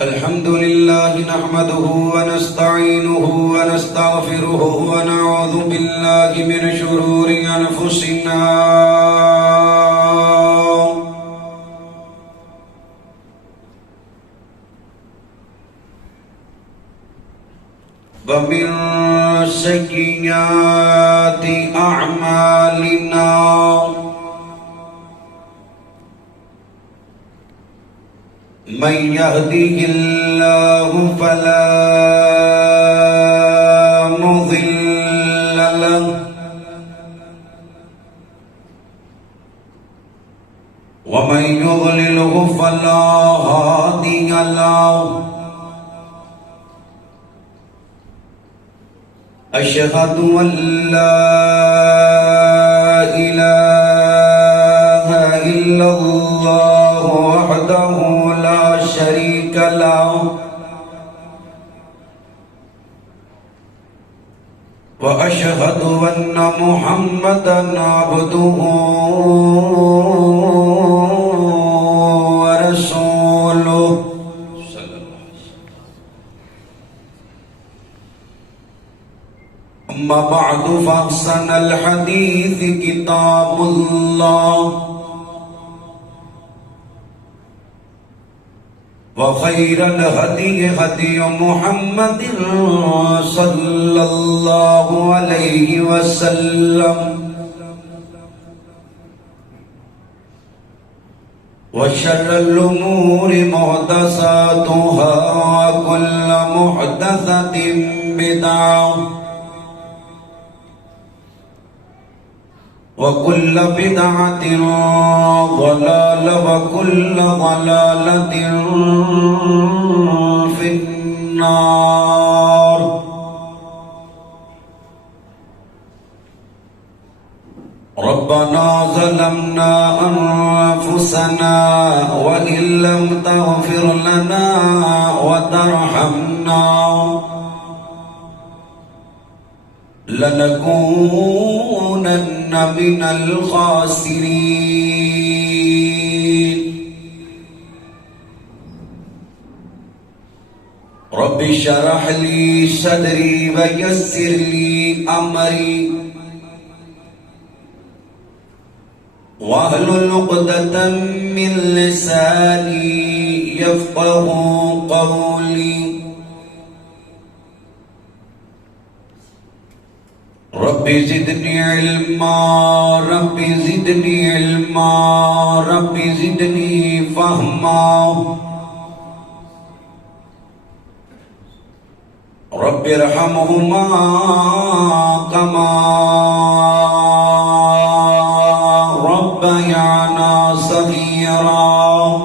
الحمد لله نحمده ونستعينه ونستغفره ونعوذ بالله من شرور أنفسنا ومن سيئات أعمالنا من يهده الله فلا مضل له ومن يضلله فلا هادي له أشهد أن لا إله إلا الله وحده لا شريك له وأشهد أن محمدا عبده ورسوله أما بعد فأحسن الحديث كتاب الله وخير الهدي هدي محمد صلى الله عليه وسلم وشر الأمور محدثاتها وكل محدثة بدعة وكل بدعة ضلالة وكل ضلالة في النار ربنا ظلمنا أنفسنا وإن لم تغفر لنا وترحمنا لنكونن من الخاسرين رب اشرح لي صدري ويسر لي أمري واحلل عقدة من لساني يفقه قولي رب زدني علما رب زدني علما رب زدني فهما رب ارحمهما كما ربيانا صغيرا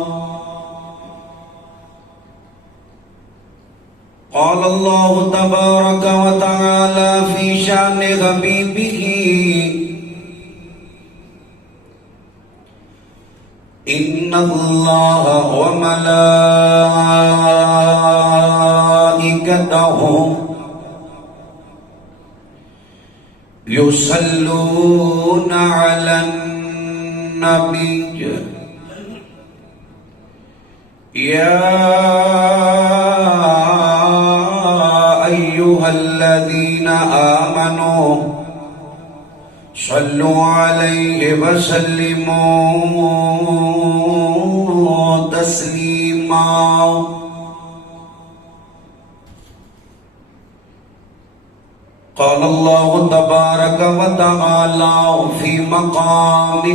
قال الله تبارك وتعالى في شأن حبيبه إن الله وملائكته يصلون على النبي يا أيها الذين آمنوا صلوا عليه وسلموا تسليما قال الله تبارك وتعالى في مقام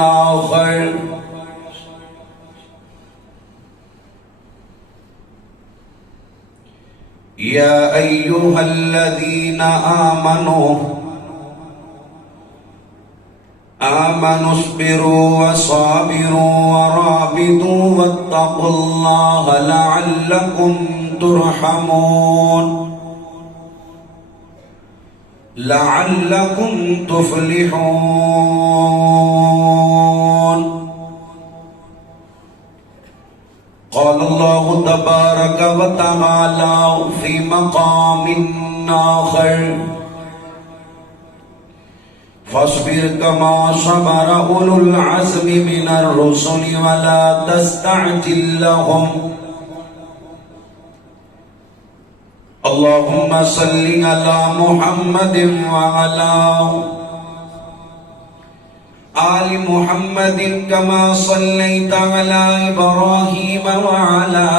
آخر يا أيها الذين آمنوا اصبروا وصابروا ورابطوا واتقوا الله لعلكم ترحمون لعلكم تفلحون قال الله تبارك وتعالى في مقام آخر فاصبر كما صبر أولو العزم من الرسل ولا تستعجل لهم اللهم صل على محمد وعلى آل محمد كما صليت على إبراهيم وعلى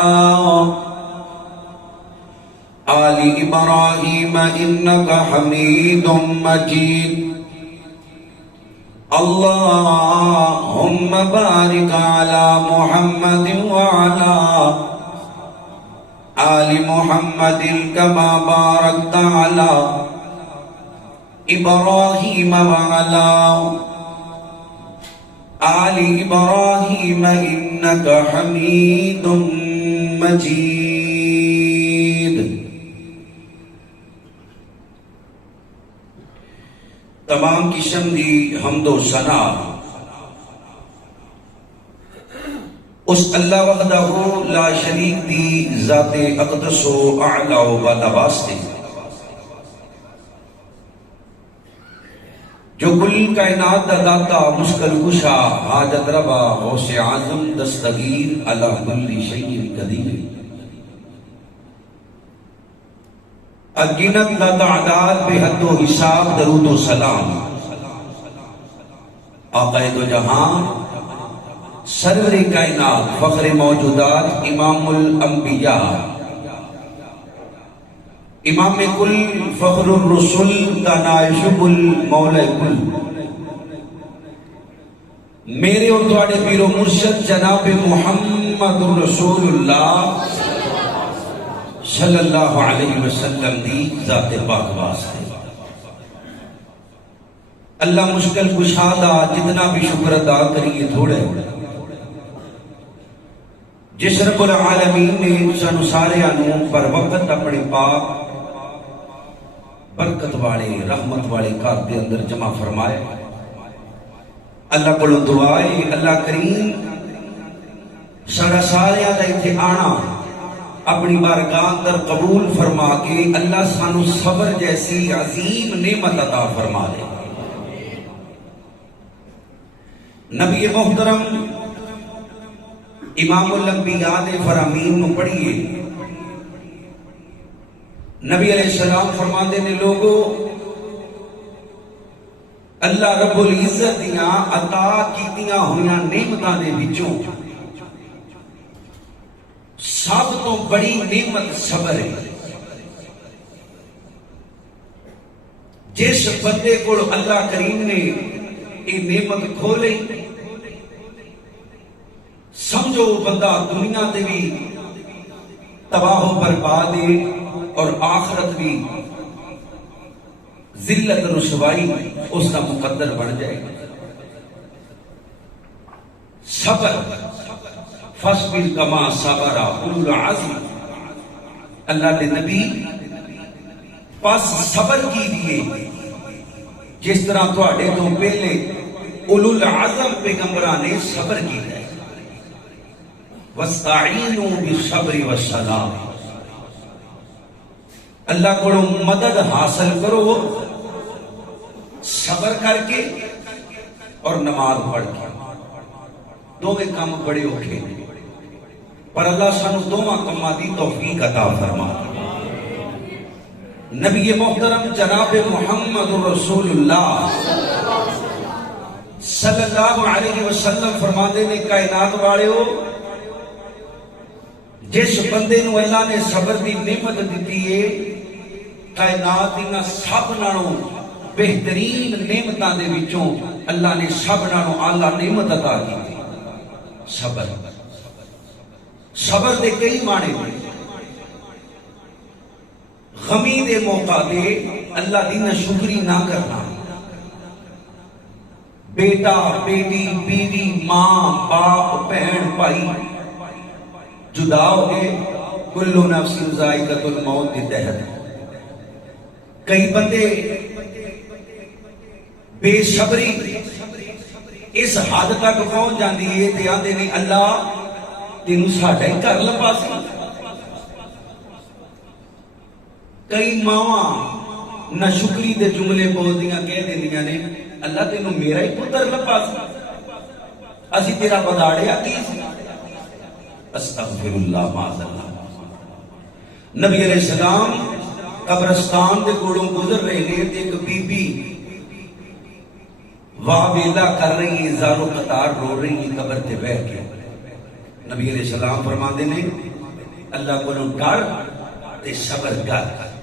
آل إبراهيم إنك حميد مجيد اللهم بارك على محمد وعلى آل محمد كما باركت على إبراهيم وعلى آل إبراهيم إنك حميد مجيد. تمام قسم دی حمد و ثنا اس اللہ وحدہ لا شریک دی ذات اقدس و اعلی و بالا واسطے جو کل کائنات دا داتا مشکل کشا حاجت روا غوث اعظم دستگیر علی کل شیء قدیر اگنت لا تعداد بے حد و حساب درود و سلام آقا دو جہاں سرور کائنات فخر موجودات امام الانبیاء امام کل فخر الرسل دانائشب المولى کل میرے اور تواڈے پیر و مرشد جناب محمد رسول اللہ صلی اللہ علیہ وسلم دی ذات پاک واسطے اللہ مشکل کشادہ جتنا بھی شکر ادا کریے تھوڑے جس رب العالمین نے سانو سارے انوں پر وقت اپنے پاک برکت والے رحمت والے گھر دے اندر جمع فرمائے اللہ کو دعائے اللہ کریم سارا سارے دا ایتھے آنا اپنی بارگاہ اندر قبول فرما کے اللہ سانو صبر جیسی عظیم نعمت عطا فرما دے. نبی محترم امام الانبیاء دے فرامین نو پڑھیے. نبی علیہ السلام فرماندے نے لوگو اللہ رب العزت دیاں عطا کیتیاں ہویاں نعمتاں دے وچوں سب تو بڑی نعمت صبر ہے. جس بندے کو اللہ کریم نے یہ نعمت کھولے سمجھو بندہ دنیا تے بھی تباہ و برباد ہے اور آخرت بھی ذلت رسوائی اس کا مقدر بن جائے گا. صبر فَاصْبِرْ كَمَا صَبَرَ أُولُو الْعَزْمِ اللہ کے نبی پس صبر کیجئے جس طرح تواڈے تو پہلے اولو العزم پیغمبراں نے صبر کیا. وَاسْتَعِينُوا بِالصَّبْرِ وَالصَّلَاةِ اللہ کو مدد حاصل کرو صبر کر کے اور نماز پڑھ کے. دونوں کام بڑے اوکھے پر اللہ سانو دونوں کاماں دی توفیق عطا فرما. نبی محترم جناب محمد رسول اللہ صلی اللہ علیہ وسلم فرماندے نے کائنات والے ہو جس بندے نو اللہ نے صبر دی نعمت دیتی ہے کائنات دیاں سب نالوں بہترین نعمتاں دے وچوں اللہ نے سب نالوں اعلیٰ نعمت عطا کی. صبر صبر دے کئی معنی نے. غمی دے موقع دے اللہ دی ناشکری نہ کرنا. بیٹا بیٹی بیوی ماں باپ بہن بھائی جدا ہو گئے کل نفس ذائقۃ الموت کے تحت کئی بندے بے صبری اس حد تک پہنچ جاندی ہے تے آندے نے اللہ تینوں ساڈا ہی گھر لبا سی. کئی ماواں نہ شکری دے جملے بولدیاں کہہ دیندیاں نے اللہ تینوں میرا ہی پتر لبا سی اسی تیرا بداڑیا کی سی. استغفر اللہ معاذ اللہ. نبی علیہ السلام قبرستان دے کولوں گزر رہے نے تے ایک بی بی واہ ویلا کر رہی ہے، زارو قطار رو رہی ہے قبر تے بیٹھ کے۔ نبی علیہ السلام فرماندے نے اللہ کولوں ڈر تے صبر کر۔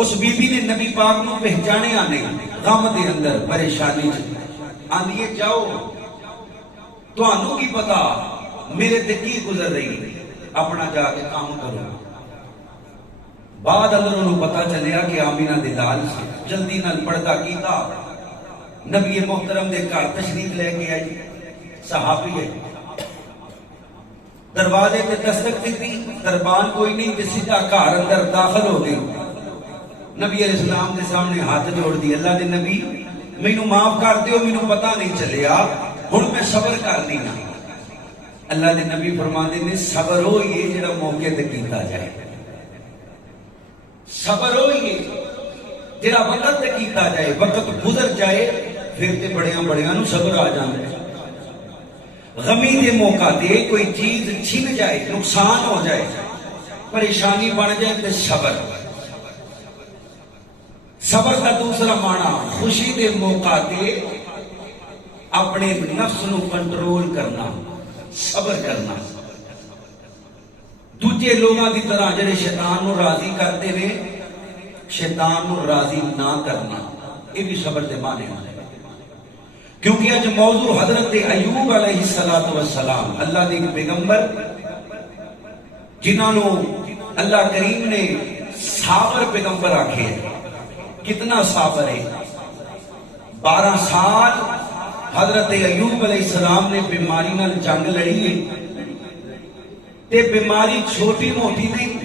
اس بی بی نے نبی پاک نو پہچانے آنے غم دے اندر پریشانی آندی ہے، جاؤ تانوں کی پتا میرے تے کی گزر رہی ہے، اپنا جا کے کام کرو۔ بعد اندر انہوں پتا چلیا کہ آمینہ دے لال سے جلدی نال پردہ کیتا، نبی محترم دے گھر تشریف لے کے آئی، صحابی ہے، دروازے تے دستک دیتی، دربان کوئی نہیں، تے سیدھا گھر اندر داخل ہو گئی۔ نبی علیہ السلام دے سامنے ہاتھ جوڑ دی، اللہ دے نبی مینوں معاف کر دیو، مینوں پتہ نہیں چلیا، ہن میں صبر کر دینا۔ اللہ دے نبی فرماندے نے صبر ہو یہ جڑا موقع تے کیتا جائے، صبر ہو یہ جڑا وقت تے کیتا جائے، وقت گزر جائے پھر تے بڑیاں بڑیاں نو صبر آ جاندا ہے۔ غمی دے موقع تے کوئی چیز چھن جائے، نقصان ہو جائے، پریشانی بن جائے تے صبر۔ صبر کا دوسرا معنی خوشی دے موقع تے اپنے نفس نو کنٹرول کرنا، صبر کرنا۔ دوجے لوگاں دی طرح جڑے شیطان نو راضی کرتے نے، شیطان نو راضی نہ کرنا، یہ بھی صبر دے معنی ہے۔ کیونکہ اج موضوع حضرت ایوب علیہ السلام، اللہ دے ایک پیغمبر جنہاں نو اللہ کریم نے صابر پیغمبر آکھے ہے۔ کتنا صابر ہے، 12 سال حضرت ایوب علیہ السلام نے بیماری نال جنگ لڑی ہے، تے بیماری چھوٹی موٹی نہیں،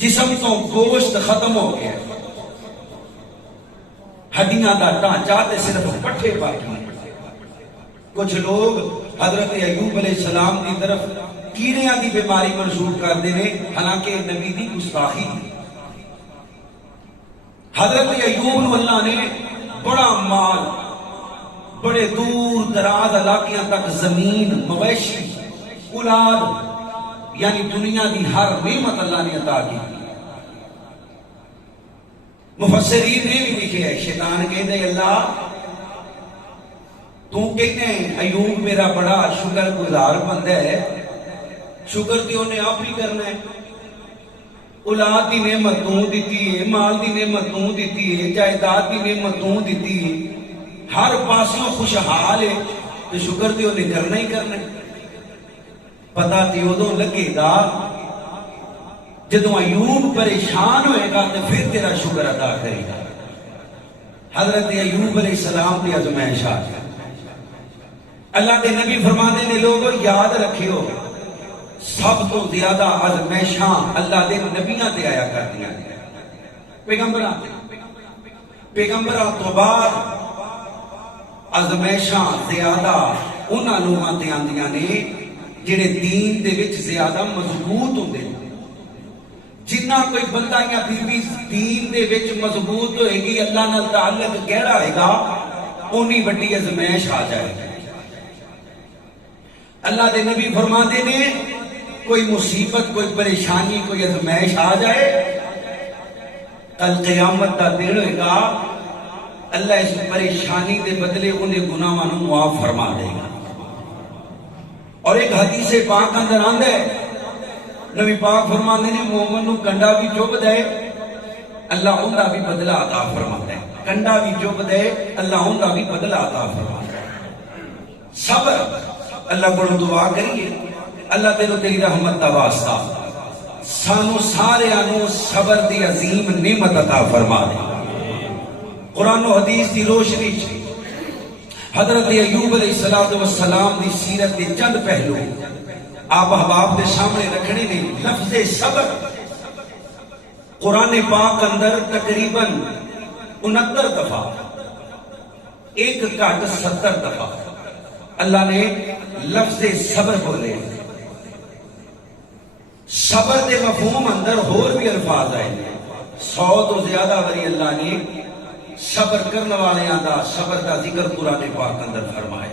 جسم تو گوشت ختم ہو گیا، ہڈیاں دا ڈھانچہ تے صرف پٹھے باقی۔ کچھ لوگ حضرت ایوب علیہ السلام کی طرف کیڑیاں دی بیماری منسوب کرتے ہیں، حالانکہ نبی دی گستاخی۔ حضرت ایوب نو اللہ نے بڑا مال، بڑے دور دراز علاقیاں تک زمین، مویشی، اولاد، یعنی دنیا دی ہر نعمت اللہ نے عطا کی۔ مفسرین نے بھی لکھے ہے، شیطان کہتے ہیں اللہ تو کہتے ہیں ایوب میرا بڑا شکر گزار بندہ ہے، شکر تو انہیں آپ ہی کرنا ہے، اولاد دی نعمت تو دیتی ہے، مال دی نعمت تو دیتی ہے، جائیداد دی نعمت تو دیتی ہے، ہر پاسوں خوشحال ہے، تو شکر تے انہیں کرنا ہی کرنا ہے۔ پتہ تے ادوں لگے گا جدوں ایوب پریشان ہوئے گا تو پھر تیرا شکر ادا کرے گا۔ حضرت ایوب علیہ السلام کی آزمائش آ گئی۔ اللہ کے نبی فرماتے نے لوگوں یاد رکھیو، سب تو زیادہ آزمائشاں اللہ دے نبیاں تے آیا کرتیاں نے، پیغمبراں تو بعد آزمائشاں زیادہ انہاں لوگاں تے آندیاں نے جڑے دین دے وچ زیادہ مضبوط ہوندے نے۔ جنہ کوئی بندہ یا بیوی دین دے وچ مضبوط ہوئے گی، اللہ نال تعلق گہرا ہوئے گا، اونی بڑی آزمائش آ جائے گی۔ اللہ دے نبی فرماتے نے کوئی مصیبت، کوئی پریشانی، کوئی آزمائش آ جائے، کل قیامت کا دن ہوئے گا، اللہ اس پریشانی دے بدلے انہیں گناہاں نوں معاف فرما دے گا۔ اور ایک حدیث پاک اندر آندا ہے، نبی پاک فرماندے نے مومن نوں کنڈا بھی چوب دے اللہ ان کا بھی بدلہ عطا فرماتا ہے، کنڈا بھی چوب دے اللہ ان کا بھی بدلہ عطا فرماتا ہے۔ صبر، اللہ کو دعا کریے اللہ تیرو تیری رحمت دا واسطہ سانو سارے انو صبر دی عظیم نعمت عطا فرما دے۔ قرآن و حدیث دی روشنی حضرت ایوب علیہ السلام دی سیرت دے چند پہلو آپ احباب دے سامنے رکھنے نے۔ لفظ صبر قرآن پاک اندر تقریباً 69 دفعہ، ایک کٹ 70 دفعہ اللہ نے لفظ صبر بولے۔ صبر دے مفہوم اندر اور بھی الفاظ آئے، 100 تو زیادہ بری اللہ نے صبر کرنے والے دا صبر کا ذکر قرآن پاک اندر فرمائے۔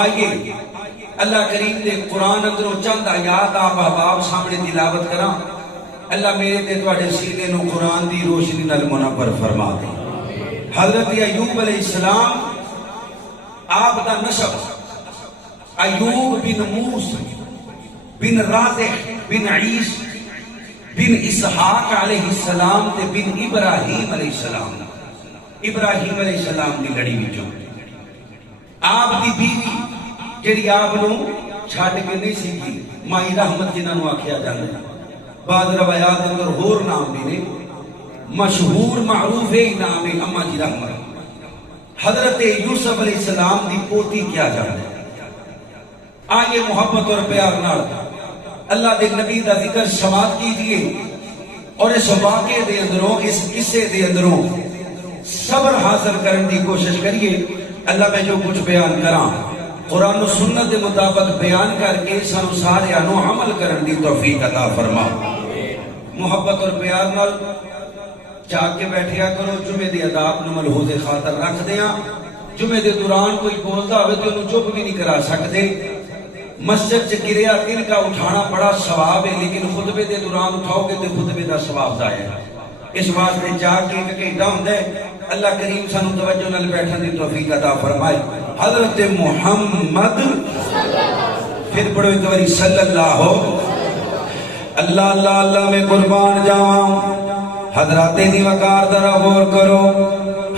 آئیے اللہ کریم دے قرآن اندروں چند آیات آپ احباب سامنے تلاوت کراں. اللہ میرے تے تواڈے سینے نو قرآن دی روشنی نال منور فرما دے. حضرت ایوب علیہ السلام آپ دا نسب ایوب بن موس بن رازح بن عیس بن اسحاق علیہ السلام تے بن ابراہیم علیہ السلام. ابراہیم علیہ السلام دی لڑی وچوں آپ دی بیوی جڑی آپ نو چھڈ کے نہیں سی گئی مائی رحمت جنہاں نو آکھیا جاندا ہے. بعض روایات اندر ہور نام بھی نے، مشہور معروف ہے نام ہے اما جی رحمت. حضرت یوسف علیہ السلام دی پوتی کیا جاندا ہے. آئیے محبت اور پیار نال اللہ دے نبی دا ذکر سماعت کیجئے اور اس واقعے دے اندروں، اس قصے دے اندروں صبر حاصل کرنے کی کوشش کریے. اللہ میں جو کچھ بیان کراں قرآن و سنت دے مطابق بیان کر کے سانو سارے انو عمل کرنے دی توفیق عطا فرما. محبت اور پیار نال چاک کے بیٹھیا کرو. جمعے دے آداب نو ملحوظ خاطر رکھ دیاں. جمعے دے دوران کوئی بولدا ہوئے تو انہوں چپ بھی نہیں کرا سکتے. مسجد چ گریا دل کا اٹھانا بڑا ثواب ہے، لیکن خطبے دے دوران اٹھاؤ گے تو خطبے دا ثواب ضائع ہے. اس واسطے جا کے ایک گھنٹہ ہوندا ہے. اللہ کریم سانو توجہ نال بیٹھن دی توفیق عطا فرمائے. حضرت محمد پھر پڑھو ایک باری صلی اللہ اللہ اللہ اللہ میں قربان جاواں. حضرات دی وقار ذرا غور کرو.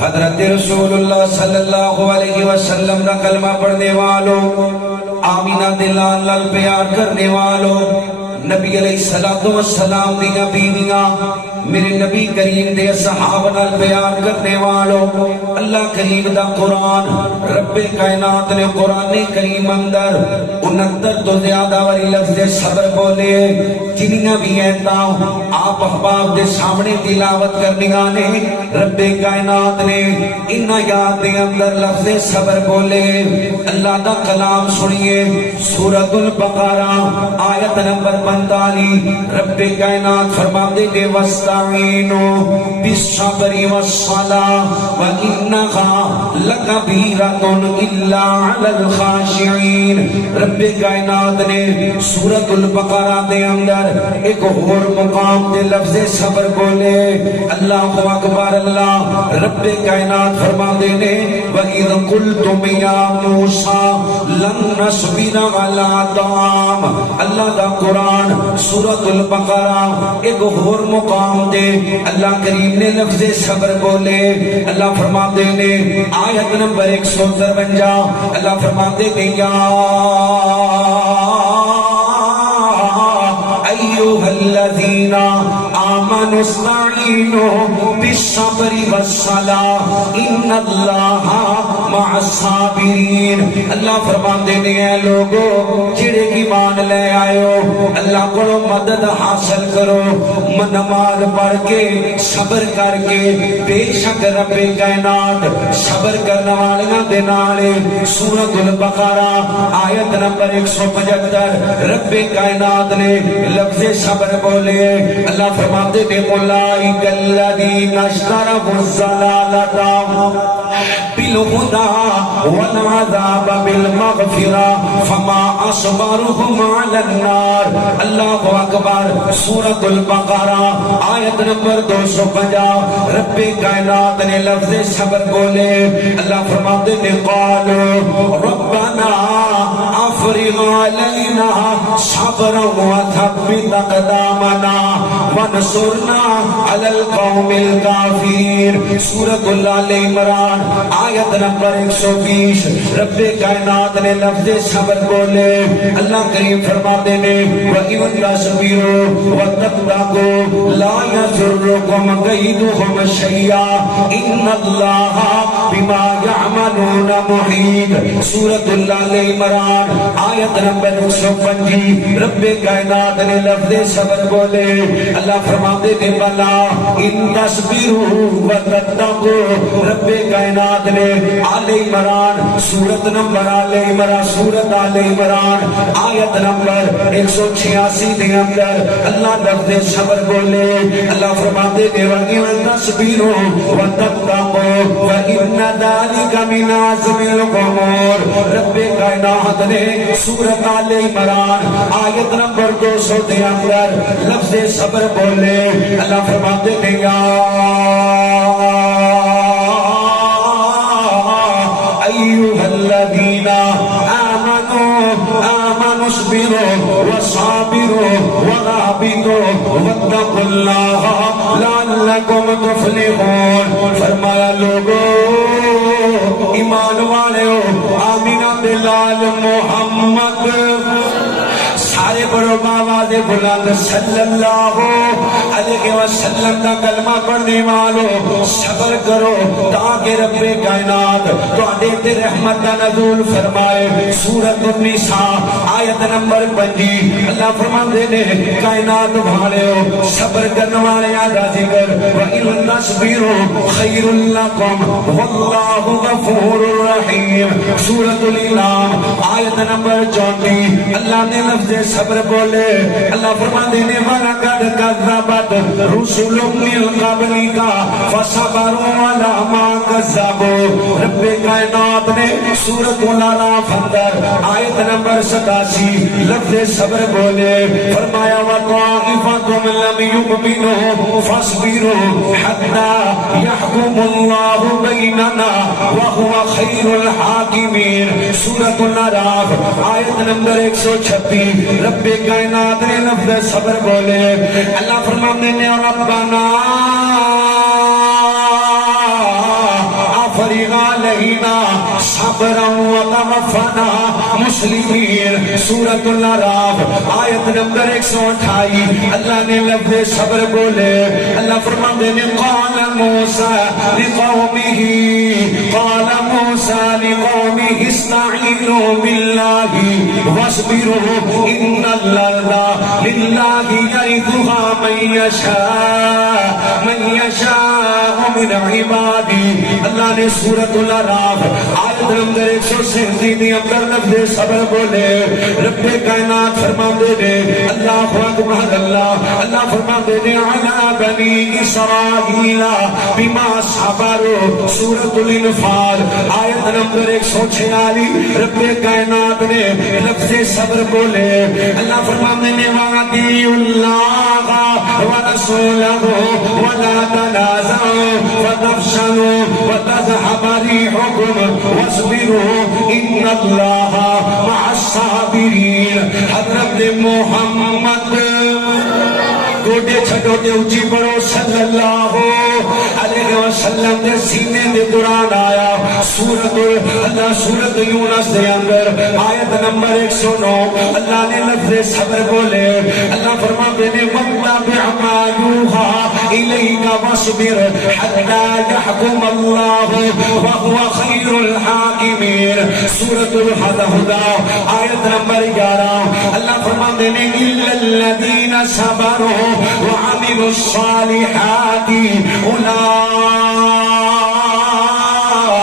حضرت رسول اللہ صلی اللہ علیہ وسلم دا کلمہ پڑھنے والوں، آمینہ دلال لال پیار کرنے والوں، نبی علیہ السلام دیاں بیویاں، میرے نبی کریم دے صحابہ نال پیار کرنے والوں، اللہ کریم دا قرآن رب کائنات نے قرآن کریم اندر 69 تو زیادہ والی لفظ صبر بولے. جنیاں بھی ایتاں آپ احباب دے سامنے تلاوت کرنیاں نے. رب کائنات نے ان آیات دے اندر لفظ صبر بولے. اللہ دا کلام سنیے. سورۃ البقرہ آیت نمبر 45 رب کائنات فرماتے ہیں وَاسْتَعِينُوا بِالصَّبْرِ وَالصَّلَاةِ وَإِنَّهَا لَكَبِيرَةٌ إِلَّا عَلَى الْخَاشِعِينَ. رب کائنات نے سورۃ البقرہ دے اندر ایک اور مقام دے لفظ صبر بولے. اللہ اکبر. اللہ رب کائنات فرماتے ہیں وَإِذْ قُلْتُمْ يَا مُوسَىٰ لَن نَّصْبِرَ عَلَىٰ طَعَامٍ. اللہ دا قرآن سورۃ البقرہ ایک اور مقام دے اللہ کریم نے لفظ صبر بولے. اللہ فرماتے ہیں آیت نمبر 153 اللہ فرماتے ہیں یا ایوہ الذین آمنوا استعینوا بالصبر والصلاة ان اللہ مع الصابرین. اللہ فرماتے ہیں اے لوگو جڑے ایمان لے آئے ہو اللہ کو مدد حاصل کرو، نماز پڑھ کے صبر کر کے. بے شک رب کائنات صبر کرنے والیاں دے نالے. سورۃ البقرہ آیت نمبر 175 رب کائنات نے لفظ صبر بولے. اللہ فرماتے ہیں اولئک الذین اشتروا الضلالۃ بالہدی والعذاب بالمغفرہ فما اصبرهم علی النار. اللہ اکبر. سورۃ البقرہ آیت نمبر 250 رب کائنات نے لفظ صبر بولے. اللہ فرماتے ہیں قالوا ربنا افرغ علینا صبرا وثبت اقدامنا وانصرنا علی القوم الکافرین. سورۃ آل عمران آیت نمبر 120 رب کائنات نے لفظ صبر بولے. اللہ کریم فرماتے ہیں وَإِن تَصْبِرُوا وَتَتَّقُوا لَا يَضُرُّكُمْ كَيْدُهُمْ شَيْئًا إِنَّ اللَّهَ بِمَا يَعْمَلُونَ مُحِيطٌ. سورۃ آل عمران آیت نمبر 125 رب کائنات نے لفظ صبر بولے. اللہ فرماتے تھے بلا ان تصبروا وتتقوا رب کائنات نے آل عمران سورت نمبر آل عمران سورت آل عمران آیت نمبر 186 کے اندر اللہ لفظ صبر بولے اللہ فرماتے تھے وَإِن تَصْبِرُوا وَتَتَّقُوا فَإِنَّ ذَلِكَ مِنْ عَزْمِ الْأُمُورِ رب کائنات نے سورت آل عمران آیت نمبر 200 کے اندر لفظ صبر بولے اللہ فرماتے تھے یا ایوہ الذین آمنوا اصبروا وصابروا ورابطوا واتقوا اللہ لعلکم تفلحون فرمایا لوگو ایمان والے ہو آمینہ بلال محمد سارے بڑوں آواز بلند صلی اللہ علیہ وسلم کا کلمہ پڑھنے والوں صبر کرو تاکہ رب کائنات تواڈے تے رحمت کا نزول فرمائے سورۃ النساء آیت نمبر 5 اللہ فرماندے نے کائنات والےو صبر کرنے والے دا ذکر وَإِن تَصْبِرُوا خَيْرٌ لَكُمْ وَاللَّهُ غَفُورٌ رَحِيمٌ سورۃ الانعام آیت نمبر 34 اللہ نے لفظ صبر بولے اللہ فرماتے ہیں وَلَقَدْ كَذَّبَتْ رُسُلٌ مِّن قَبْلِكَ فَصَبَرُوا عَلَىٰ مَا كَذَّبُوا رب کائنات نے سورۃ الاعراف اندر آیت نمبر 87 لفظ صبر بولے فرمایا وَطَائِفَةٌ لَّمْ يُؤْمِنُوا فَاصْبِرُوا حَتَّىٰ يَحْكُمَ اللَّهُ بَيْنَنَا وَهُوَ خَيْرُ الْحَاكِمِينَ سورۃ الاعراف آیت نمبر 136 رب کائنات نے لفظ صبر بولے اللہ فرماتے ہیں ربنا افرغ علینا صبرا وتوفنا مسلمین سورۃ الاعراف آیت نمبر 128 اللہ نے لفظ صبر بولے اللہ فرماتے ہیں قال موسیٰ لقومه استعینوا باللہ واصبروا ان الارض للہ یرثها من یشاء من عبادی اللہ نے سورۃ الاعراف آیت نمبر 137 میں اندر لفظ صبر بولے رب کائنات فرماتے ہیں اللہ اکبر اللہ فرماتے ہیں علی بنی اسرائیل بما صبروا سورۃ الانفال آیت نمبر 146 رب کائنات نے لفظ صبر بولے اللہ فرماتے ہیں وَأَطِیعُوا اللَّهَ وَرَسُولَهُ وَلَا تَنَازَعُوا فَتَفْشَلُوا وَتَذْهَبَ رِيحُكُمْ وَاصْبِرُوا إِنَّ اللَّهَ مَعَ الصَّابِرِينَ حضرت محمد گوڑے چھٹو دے اچھی پڑھو صلی اللہ علیہ وسلم دے سینے دے دوران آیا سورت یونس دے اندر آیت نمبر 109 اللہ نے لفظ صبر بولے اللہ فرماتے ہیں وَاتَّبِعْ مَا يُوحَىٰ إِلَيْكَ وَاصْبِرْ حَتَّىٰ يَحْكُمَ اللَّهُ وَهُوَ خَيْرُ الْحَاكِمِينَ سورۃ الہدى آیت نمبر 11 اللہ فرماتے ہیں إِلَّا الَّذِينَ صَبَرُوا وعملوا الصالحات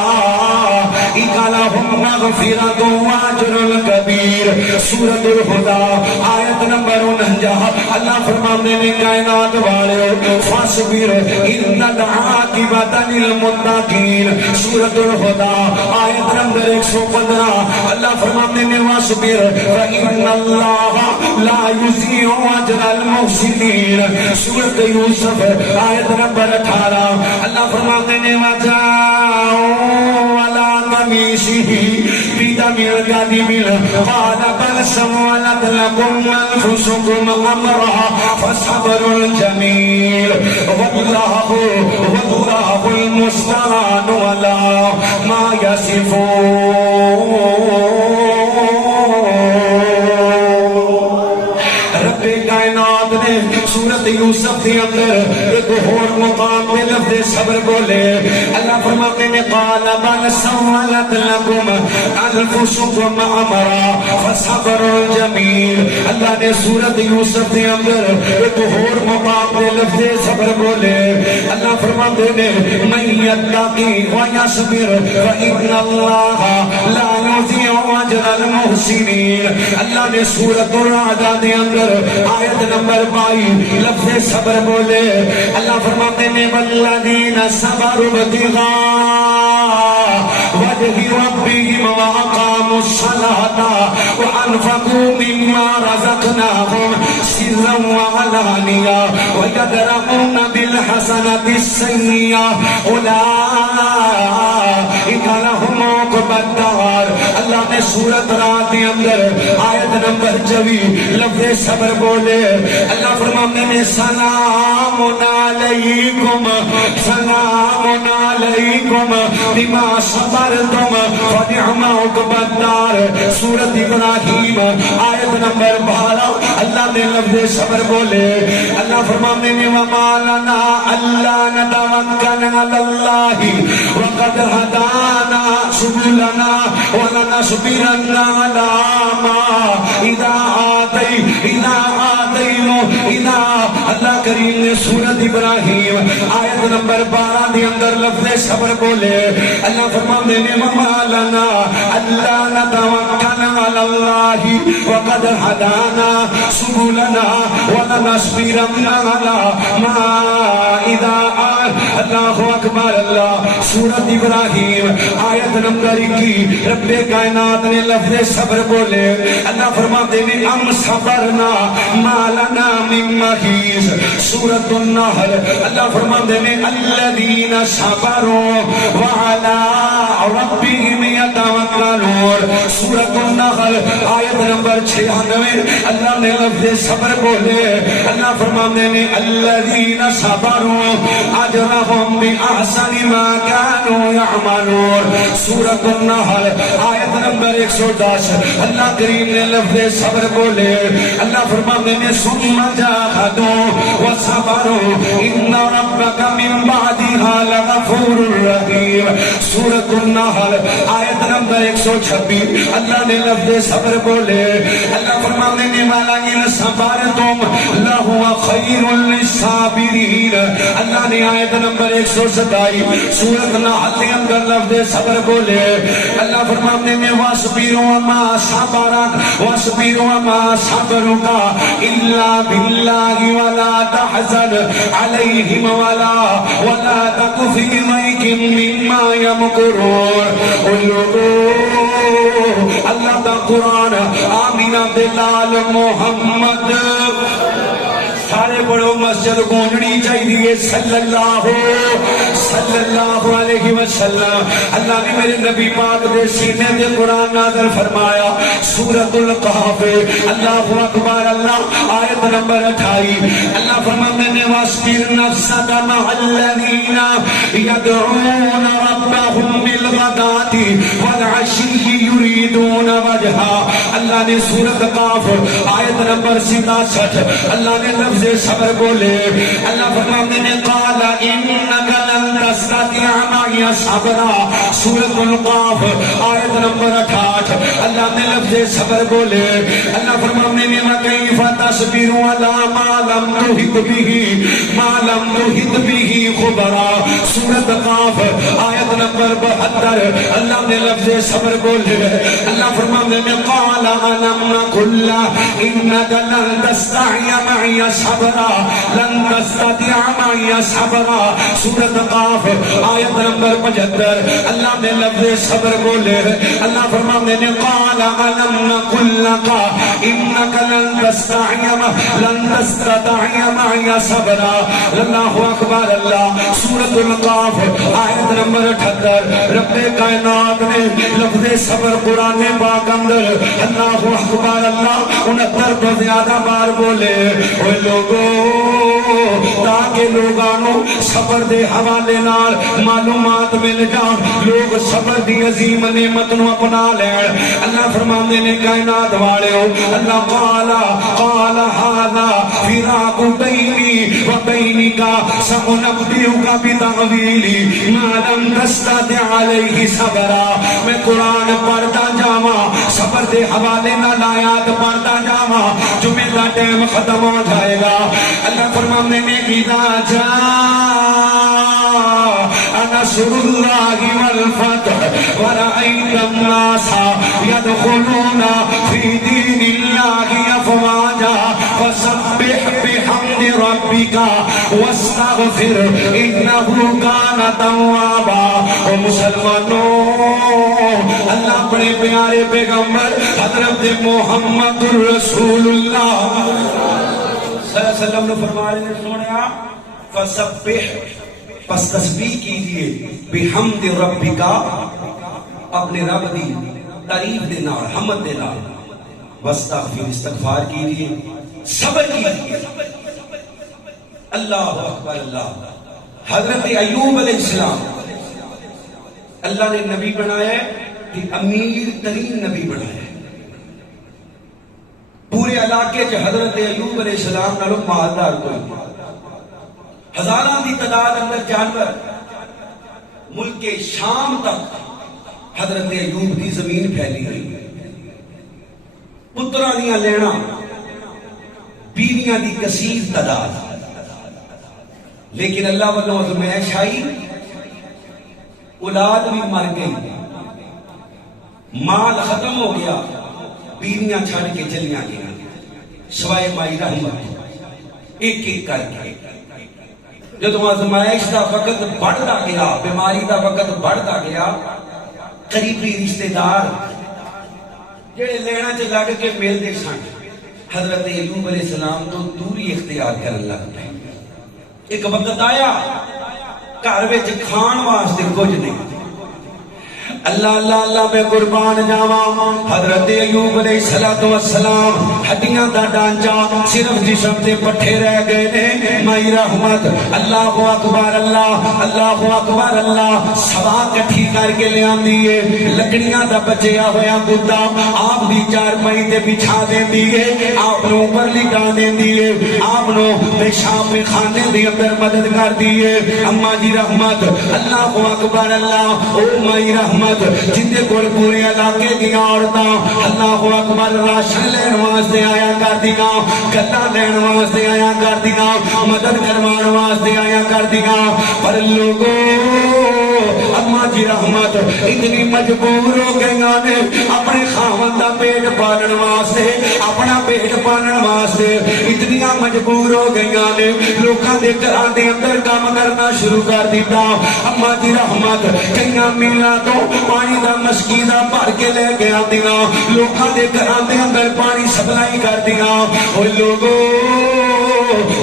أولئك لهم مغفرة وأجر كبير سورۃ الہدى آیت نمبر 49 اللہ فرماتے ہیں کائنات والے فاصبر ان العاقبۃ للمتقین سورۃ الہدى آیت نمبر 115 اللہ فرماتے ہیں واصبر فإن اللہ لا یضیع اجر المحسنین سورۃ یوسف آیت نمبر 18 اللہ فرماتے ہیں وجاءوا ولا قمیصہ بدم الكذب قال بل سولت لكم انفسكم امرا فصبر جمیل واللہ المستعان ولا ما یصفون رب کائنات نے سورۃ یوسف کے اندر ایک اور مقام پہ لفظ صبر بولے اللہ فرماتے ہیں قال بل سولت لكم انفسكم امرا فصبر جمیل اللہ نے سورت یوسف دے اندر ایک اور مقام دے لفظ صبر بولے اللہ فرماتے نے من یتقی ویصبر فإن اللہ لا یضیع اجر المحسنین اللہ نے سورت الرعد دے اندر آیت نمبر 22 لفظ صبر بولے اللہ فرماتے نے والذین صبروا ابتغاء وجه ربهم وأقاموا الصلاة وأنفقوا مما رزقناهم سرا وعلانية ويدرؤون بالحسنة السيئة أولئك لهم عقبى الدار اللہ نے سورت رات کے اندر آیت نمبر 24 لفظ صبر بولے اللہ فرماتے ہیں سلام علیکم بما صبرتم فنعم عقبى الدار سورت ابراہیم آیت نمبر 12 اللہ نے لفظ صبر بولے اللہ فرماتے ہیں وما لنا الا نتوکل علی اللہ وقد هدانا سبلنا ولنصبرن على ما اذا اللہ کریم نے سورت ابراہیم آیت نمبر 12 دے اندر لفظ صبر بولے اللہ فرماتے ہیں وما لنا الا نتوکل علی اللہ وقد هدانا سبلنا ولنصبرن على ما اذا اللہ اکبر اللہ سورت ابراہیم آیت نمبر 21 رب کائنات نے لفظ صبر بولے اللہ فرماتے ہیں ام صبرنا ما لنا من محیص سورت النحل اللہ فرماتے ہیں الذین صبروا وعلى ربهم يتوکلون سورت النحل آیت نمبر 96 اللہ نے لفظ صبر بولے اللہ فرماتے ہیں الذین صبروا اجرهم باحسن ما كانوا يعملون سورۃ النحل آیت نمبر 110 اللہ کریم نے لفظ صبر بولے اللہ فرماتے ہیں ثم جاهدوا وصبروا ان ربك من بعدها لغفور رحیم سورۃ النحل آیت نمبر 126 اللہ نے لفظ صبر بولے اللہ فرماتے ہیں ولئن صبرتم لهو خیر للصابرین اللہ نے آیت نمبر 127 سورۃ النحل کے اندر لفظ صبر بولے اللہ فرماتے ہیں وَاصْبِرُوا وَمَا صَبْرُكَ إِلَّا بِاللَّهِ وَلَا تَحْزَنْ عَلَيْهِمْ وَلَا تَكُ فِي ضَيْقٍ مِّمَّا يَمْكُرُونَ اللہ کا قرآن آمینہ بلال محمد سارے بڑوں مسجد گونجنی چاہیے صلی اللہ علیہ وسلم اللہ نے میرے نبی پاک دے سینے دے قرآن نازل فرمایا سورۃ القحف اللہ اکبر اللہ آیت نمبر 28 اللہ فرماتے ہیں وَاصْبِرْ نَفْسَكَ مَعَ الَّذِينَ يَدْعُونَ رَبَّهُمْ بِالْغَدَاةِ وَالْعَشِيِّ يُرِيدُونَ وَجْهَهُ اللہ نے سورۃ قاف آیت نمبر 67 اللہ نے لفظ صبر بولے اللہ فرماتے ہیں قال انک لن تستطيع معي صبرا سورۃ القاف آیت نمبر 68 اللہ نے لفظ صبر بولے اللہ فرماتے ہیں وکیف تصبر على ما لم تحط به خبرا سورۃ قاف آیت نمبر 72 اللہ نے لفظ صبر بولے اللہ فرماتے ہیں قال الم نقل انک لن تستطيع معي صبرا لن تستطيع معي صبرا سورۃ قاف آیت نمبر 75 اللہ نے لفظ صبر بولے اللہ فرماتے ہیں قال الم نقل لك انك لن تستطيع معي صبرا اللہ اکبر اللہ سورۃ القاف آیت نمبر 78 رب کائنات نے لفظ صبر قرآن پاک اندر اللہ اکبر اللہ 69 تو زیادہ بار بولے اوے لوگوں تاکہ لوگانوں صبر دے حوالے نال معلومات مل جان لوگ صبر دی عظیم نعمت نو اپنا لین اللہ فرماندے نے کائنات والےو اللہ قال هذا فراق بینی و بینک سأنبئک بتأویل ما لم تستطع علیہ صبرا میں قرآن پڑھتا جاواں صبر دے حوالے نال آیات پڑھتا جاواں جمعے کا ٹائم ختم ہو جائے گا. اللہ فرماتے ہیں اذا جاء نصر اللہ والفتح ورأيت الناس يدخلون في دين الله أفواجا فسبح بحمد ربك واستغفر إنه كان توابا. او مسلمانوں، اللہ بڑے پیارے پیغمبر حضرت محمد رسول اللہ صلی اللہ علیہ وسلم نے فرمایا، سنیا فسبح، پس تسبیح کیجئے، بحمد ربک، اپنے رب دی تعریف دے نال، حمد دے نال، واستغفر، استغفار کیجئے، صبر کیجئے. اللہ اکبر اللہ. حضرت ایوب علیہ السلام اللہ نے نبی بنایا ہے کہ امیر ترین نبی بنایا ہے. پورے علاقے چ حضرت ایوب علیہ السلام نالوں مالدار کوئی نہیں. ہزاراں دی تعداد اندر جانور. ملک شام تک حضرت ایوب دی زمین پھیلی ہوئی. پتراں دیاں لینا، بیویاں دی کثیر تعداد. لیکن اللہ والوں آزمائش آئی، اولاد بھی مر گئی، مال ختم ہو گیا، بیویاں چھڑ کے چلیاں گیا، سوائے مائی رحمت ایک ایک کر کے. جب آزمائش دا وقت بڑھتا گیا، بیماری دا وقت بڑھتا گیا، قریبی رشتہ دار جڑے لینا چ لگ کے ملتے سن حضرت ایوب علیہ السلام تو دوری اختیار کرن لگ پے. ایک وقت آیا گھر وچ کھان واسطے کچھ نہیں. اللہ اللہ اللہ میں قربان جاواں. حضرت ایوب علیہ السلام ہڈیاں دا ڈانچہ صرف جسم تے پٹھے رہ گئے نے. مائی رحمت اللہ اکبر اللہ، اللہ اکبر اللہ. سوا کٹھی کر کے لے آندی ہے، لکڑیاں دا بچیا ہویا کتا آپ دی چارپائی تے بچھا دیندی ہے، آپ نو اوپر لٹا دیندی ہے، آپ نو پیشاب خانے دے اندر مدد کر دی ہے. اما جی رحمت اللہ اکبر اللہ. او مائی رحمت جندے کول پورے علاقے دیا عورتاں اللہ اکبر راشن لین واسطے آیا کر دیا، گلا لین واسطے آیا کر دیا، مدد کروان واسطے آیا کر دیا. پر لوگوں اما جی رحمت اتنی مجبور ہو گئی نے اپنے خاوند دا پیٹ پالن واسطے، اپنا پیٹ پالن واسطے اتنی مجبور ہو گئی نے لوکاں دے گھراں دے اندر کام کرنا شروع کر دیتا. اما جی رحمت کئی میلاں تو پانی دا مشکی دا بھر کے لے کے آندیاں، لوکاں دے گھراں دے اندر پانی سپلائی کردیاں. او لوگو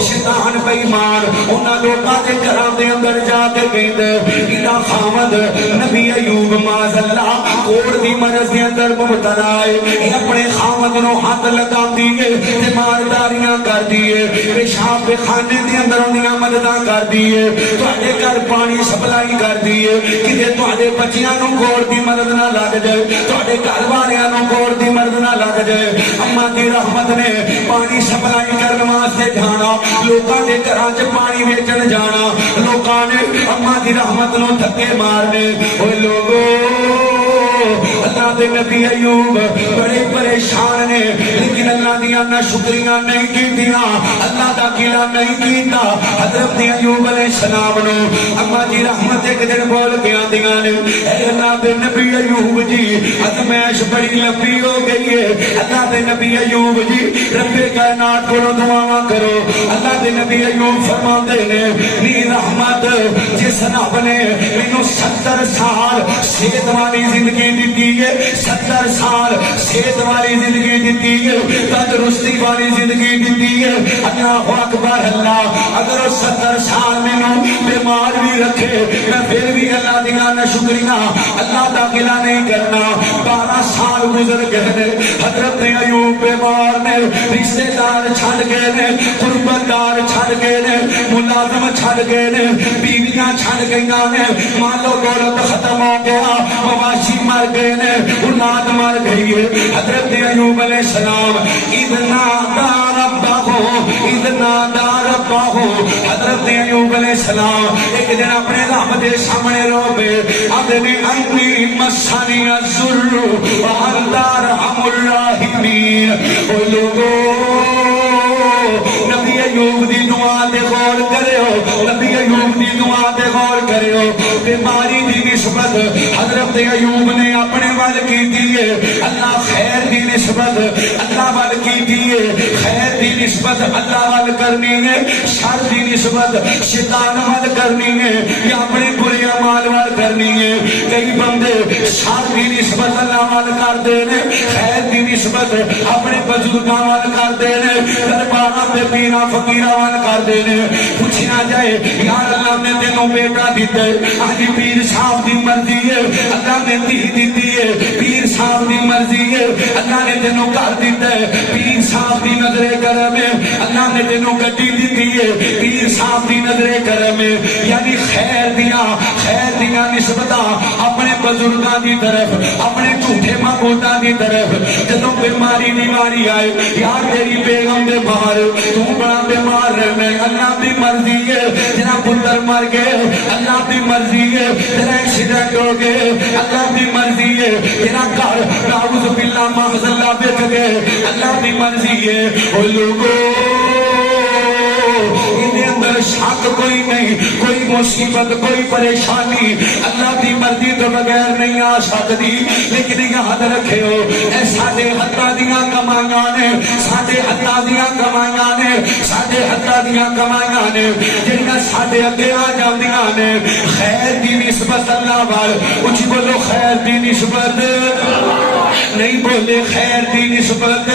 شیطان بے ایمان انہاں لوکاں دے گھراں دے اندر جا کے کہندا اِدا خاوند نبی ایوب معاذ اللہ کوڑ دی مرض دے اندر مبتلا ہے، اپنے خاوند نو ہاتھ لگاندی ہے تے مارداریاں کردی ہے، پیشاب خانے دے اندر اونیاں مدداں کردی ہے، تواڈے گھر پانی سپلائی کردی ہے، کتے تواڈے بچیاں نو کوڑ دی مدد نہ لگ جائے، تواڈے گھر والیاں نو کوڑ دی مدد نہ لگ جائے. اما دی رحمت نے پانی سپلائی کرن واسطے جانا، لوکاں دے گھراں چ پانی ویچن جانا، لوکاں نے اما دی رحمت نو دھکے مارنے. اوے لوگو اللہ دے نبی ایوب بڑے پریشان نے، لیکن اللہ دیا نہ شکریاں نہیں کیتیاں، اللہ دا قلعہ نہیں کیتا. حضرت ایوب علیہ السلام نو اما جی رحمت ایک دن بول کے آندیاں نے اے اللہ دے نبی ایوب جی ازمائش بڑی لمبی ہو گئی ہے، اللہ دے نبی ایوب جی رب کائنات کو دعاواں کرو. اللہ دے نبی ایوب فرماندے نے نی رحمت جس رب نے مینوں 70 سال صحت والی زندگی دیتی ہے، 70 سال صحت والی زندگی دیتی ہے، تندرستی والی زندگی دیتی ہے. اللہ اکبر اللہ. اگر 70 سال مینوں بیمار بھی رکھے میں پھر بھی اللہ دیا نہ شکریہ اللہ دا گلہ نہیں کرنا. 12 سال گزر گئے نے، حضرت ایوب بیمار نے، رشتے دار چھڑ گئے نے، قربت دار چھڑ گئے نے، ملازم چھڑ گئے نے، بیویاں چھڑ گئیاں نے، مالو دولت ختم ہو گیا، مواشی مر گئے نے، اولاد مر گئی ہے. حضرت ایوب علیہ السلام اذنا ربہ حضرت ایوب علیہ السلام ایک دن اپنے رب دے سامنے رو پے آدھے انی مسانی الضر وانت ارحم الراحمین. او لوگو رکھے ہو بیماری دی نسبت حضرت ایوب نے اپنے وال کی دیئے اللہ خیر دی نسبت اللہ وال کی دیئے خیر دی نسبت اللہ وال کرنی ہے شر دی نسبت شیطان وال کرنی ہے یا اپنے برے اعمال وال کرنی ہے کئی بندے شر دی نسبت اللہ وال کر دینے خیر دی نسبت اپنے بزرگاں وال کر دینے درباراں تے پیراں فقیراں وال کر دینے پوچھنا جائے یار اللہ نے تینوں بیٹا دیتا ہے آج پیر صاحب دی مرضی ہے اللہ نے دھی دیتی ہے پیر صاحب دی مرضی ہے اللہ نے تینوں کر دیتا ہے پیر صاحب دی نظر کرم ہے اللہ نے تینوں گڈی دیتی ہے پیر صاحب دی نظر کرم ہے یعنی خیر دیا نسبتاں اپنے بزرگاں دی طرف اپنے جھوٹے معبوداں دی طرف جدوں بیماری بیماری آئے یار تیری بیگم دے باہر تو بڑا بیمار رہنا اللہ دی مرضی ہے تیرا پتر مر گئے اللہ دی مرضی ہے تیرا ایکسیڈنٹ ہو گئے اللہ دی مرضی ہے تیرا گھر نعوذ باللہ محض اللہ بچ گئے اللہ دی مرضی ہے او لوگو اندر شک کوئی نہیں کوئی مصیبت کوئی پریشانی اللہ دی مرضی تو بغیر نہیں آ سکتی لیکن یاد رکھے ہو اے ساڈے ہتھاں دیاں کمائیاں نے ساڈے ہتھاں دیاں کمائیاں نے ساڈے ہتھاں دیاں کمائیاں نے جڑیاں ساڈے اگے آ جاندیاں نے خیر دی نسبت اللہ وال اچھی بولو خیر دی نسبت نہیں بولے خیر دی نسبت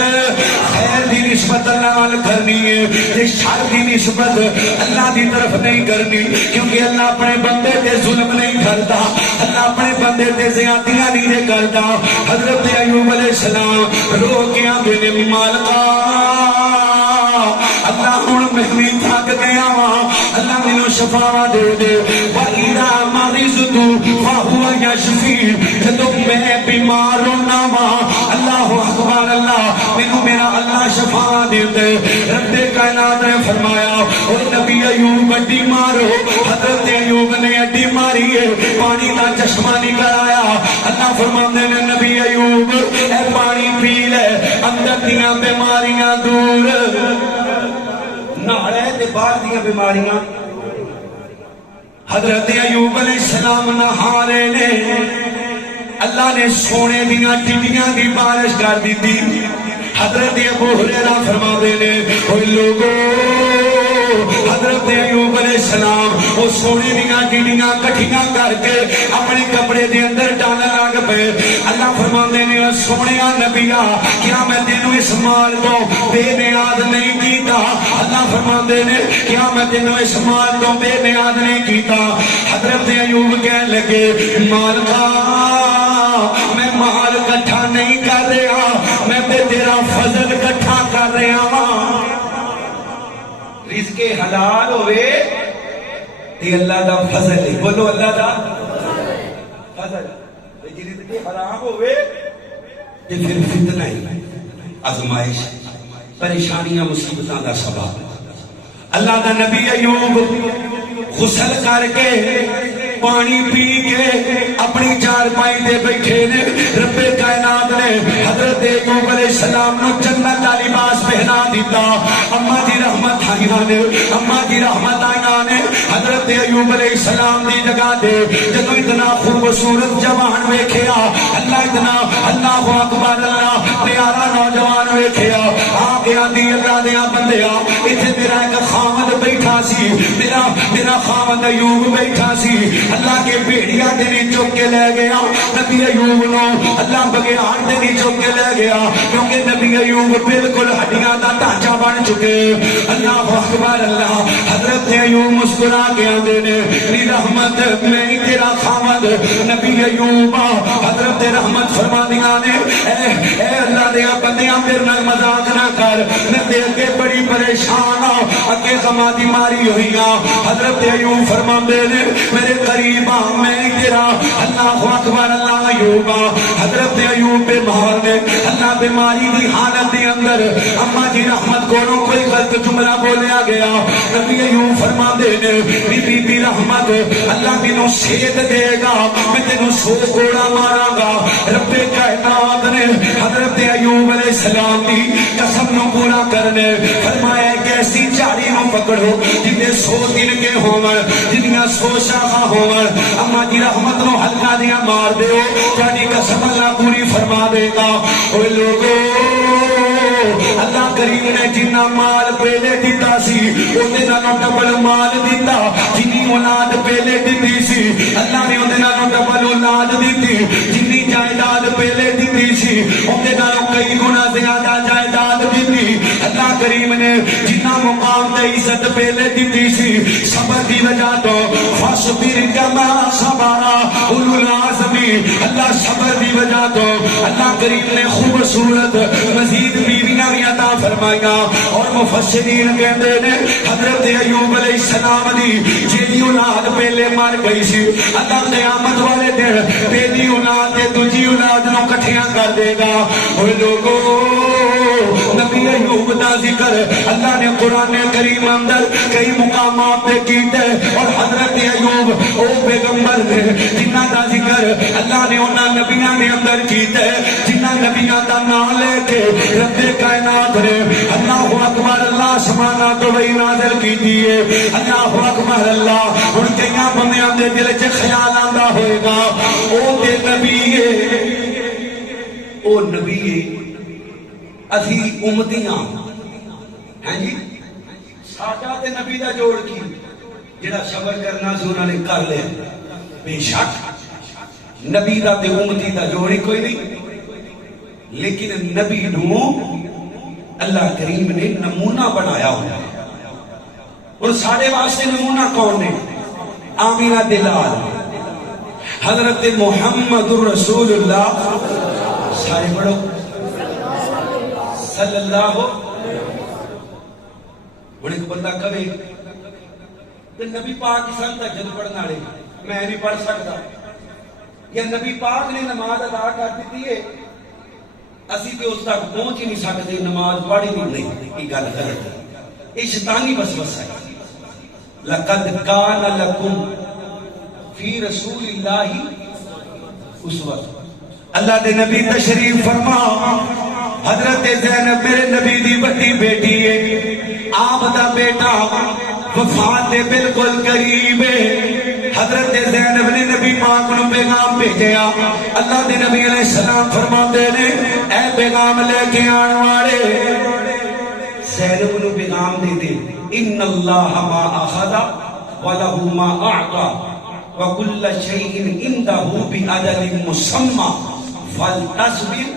اللہ وال کرنی ہے یہ شر دی نسبت اللہ دی طرف نہیں کرنی کیونکہ اللہ اپنے بندے تے ظلم نہیں کرتا اللہ اپنے بندے تے زیادتیاں نہیں کرتا حضرت ایوب علیہ السلام رو کے آگے نے مالکا اللہ ہن میں تھک گیا ہاں اللہ مینوں شفا دے دے وَإِذَا مَرِضْتُ فَهُوَ يَشْفِينِ جدوں میں بیمار ہونا وا اللہ اکبر اللہ مینوں میرا اللہ شفا دے دے رب کائنات نے فرمایا او نبی ایوب اڈی مارو حضرت ایوب نے اڈی ماری ہے پانی دا چشمہ نکل آیا اللہ فرماندے نے نبی ایوب اے پانی پی لے اندر دیاں بیماریاں دور نالے تے باہر دیاں بیماریاں حضرت ایوب علیہ السلام نہا رہے نے اللہ نے سونے دیاں ٹڈیاں دی بارش کر دیتی حضرت ابو ہریرہ فرما دے نے اوے لوگو حضرت ایوب علیہ السلام وہ سونے دیاں ٹڈیاں کٹھیاں کر کے اپنے کپڑے دے اندر ڈالن لگ پے اللہ فرماندے نے سونیا نبیا کیا میں تینوں اس مال تو بے نیاز نہیں کیتا اللہ فرماندے نے کیا میں تینوں اس مال تو بے نیاز نہیں کیتا حضرت ایوب کہنے لگے مالکا میں مال کٹھا نہیں کر رہا میں تے تیرا فضل کٹھا کر رہا ہاں رزق حلال ہوئے تے اللہ دا فضل ہے بولو اللہ دا فضل تے رزق حرام ہوئے تے پھر فتنہ ہی آزمائش پریشانیاں مصیبتاں دا سبب اللہ دا نبی ایوب غسل کر کے پانی پی کے اپنی چارپائی دے بیٹھے نے رب کائنات نے حضرت ایوب علیہ السلام نو جنت کا لباس پہنا دیتا اما دی رحمت آئیاں نے اما دی رحمت آئیاں نے حضرت ایوب علیہ السلام دی جگہ دے جدو اتنا خوبصورت جوان ویکھیا اللہ اتنا اللہ اکبر اللہ پیارا نوجوان ویکھیا آ گیا دی اللہ دیا بندیا اتنے میرا ایک خامد بیٹھا سی میرا خامد ایوب بیٹھا سی اللہ کے بیڑیا دنی چوک کے لے گیا نبی ایوب نو اللہ بگیان دنی چوک کے لے گیا کیونکہ نبی ایوب بالکل ہڈیاں دا ڈھانچہ بن چکے اللہ اکبر اللہ حضرت ایوب مسکرا کے آندے نے میری رحمت میں ہی تیرا خامد نبی ایوب حضرت رحمت فرما دیا نے اے اللہ دیا بندیاں میرے نال مذاق نہ کر میں دے کے بڑی پریشان ہوں اگے غماں دی ماری ہوئی حضرت ایوب فرما دے نے میرے قریبا میں تیرا اللہ اکبر اللہ ایوب حضرت ایوب پہ مہار نے اللہ بیماری دی حالت دے اندر اما جی رحمت کو کوئی غلط جملہ بولیا گیا نبی ایوب فرما دے نے بی بی رحمت اللہ تینوں صحت دے گا میں تینوں سو کوڑا مارا گا رب کائنات نے حضرت ایوب علیہ السلام دی قسم نو پورا کرنے فرمایا ایک ایسی جھاڑی نو پکڑو جنہیں 100 دن کے ہومن جنہیں 100 شاخا ہومن اما جی رحمت نو ہلکا دیا مار دے جانی قسم اللہ پوری فرما دے گا اوہ لوگو اللہ کریم نے جنہ مال پہلے دیتا سی اوندے نالوں ڈبل مال دیتا جنی اولاد پہلے دیتی سی اللہ نے اوندے نالوں ڈبل اولاد دیتی جنی جائیداد پہلے دیتی سی اوندے نالوں کئی گنا زیادہ جائیداد دیتی اللہ کریم نے جنہ مقام تے عزت پہلے دیتی سی صبر دی وجہ تو فاصبر کما صبر اولو العزم اللہ صبر دی وجہ تو اللہ کریم نے خوبصورت مزید بیویاں بھی عطا فرمائیا اور مفسرین کہتے ہیں حضرت ایوب علیہ السلام دی جیدی اولاد پہلے مر گئی سی اللہ قیامت والے دن پہلی اولاد دے دوجی اولاد نو کٹھیاں کر دے گا اور لوگو نبی ایوب دا ذکر اللہ نے قرآن کریم اندر کئی مقامات پہ کیتے اور حضرت ایوب او پیغمبر نے جنہ دا ذکر اللہ نے انہاں نبیاں نے اندر کیتے جنہ نبیاں دا نام لے کے رب کائنات نے اللہ اکبر اللہ سمانا تو وہی نازل کی دیئے اللہ اکبر اللہ ان کئیاں بندیاں دے دل چے خیال آندہ ہوئے گا او دے نبی او نبی اسی امتیاں ہیں جی ساڈا تے نبی دا جوڑ کی جڑا صبر کرنا سی انہوں نے کر لے بے شک نبی دا تے امتی دا جوڑی کوئی نہیں لیکن نبی نو اللہ کریم نے نمونہ بنایا ہوا اور سارے واسطے نمونہ کون نے آمینہ دلال حضرت محمد الرسول اللہ سارے پڑھو صلی اللہ انہیں کو بندہ کبھی کہ نبی پاک اسان تجد پڑھنا رہے میں نہیں پڑھ سکتا یا نبی پاک نے نماز ادا کر دیتی ہے اسی پہ اس تک پہنچ ہی نہیں سکتے نماز پڑھی نہیں یہ گل غلط ہے یہ شیطانی وسوسہ ہے لقد کان لکم فی رسول اللہ اسوہ اللہ دے نبی تشریف فرما حضرت زینب میرے نبی دی بڑی بیٹی ہے آپ دا بیٹا وفات بالکل قریب ہے حضرت زینب نے نبی پاک نو پیغام بھیجیا اللہ دے نبی علیہ السلام فرماتے نے اے پیغام لے کے آن والے زینب نو پیغام دے دے ان اللہ ما اخذ ولہ ما اعطى وکل شیء عنده باجل مسمى فلتصبر